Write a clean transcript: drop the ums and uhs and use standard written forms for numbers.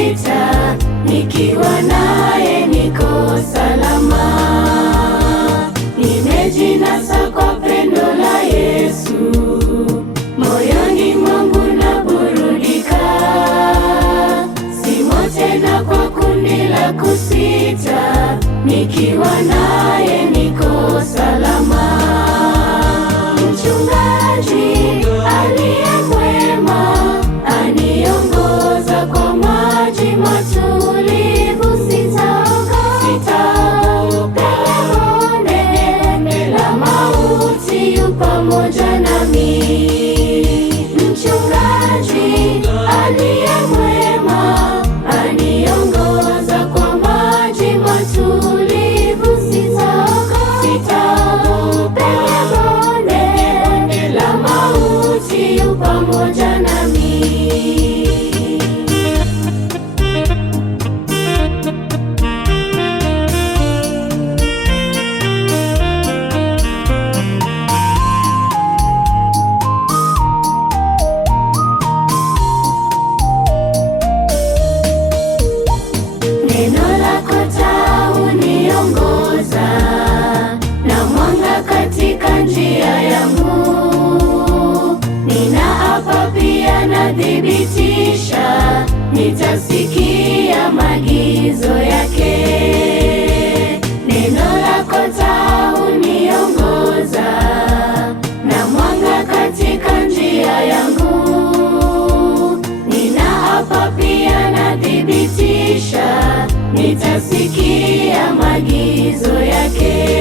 kusita, nikiwa naye niko salama. Nimejinasa kwa pendo la Yesu, moyoni mwangu naburudika. Simo tena kwa kundi la kusita, nikiwa naye niko salama. Mchungaji aliye mwema aniongoza kwa maji matulivu. Sitaogopa bonde la mauti, yu pamoja nami. Mchungaji aliye mwema aniongoza kwa maji matulivu. Sitaogopa bonde la mauti, yu pamoja nami. Neno lako taa huniongoza, na mwanga katika njia yangu. Ninaapa pia nathibitisha, nitasikia maagizo yake. Neno lako taa huniongoza, na mwanga katika njia yangu. Ninaapa pia nathibitisha, nitasikia maagizo yake.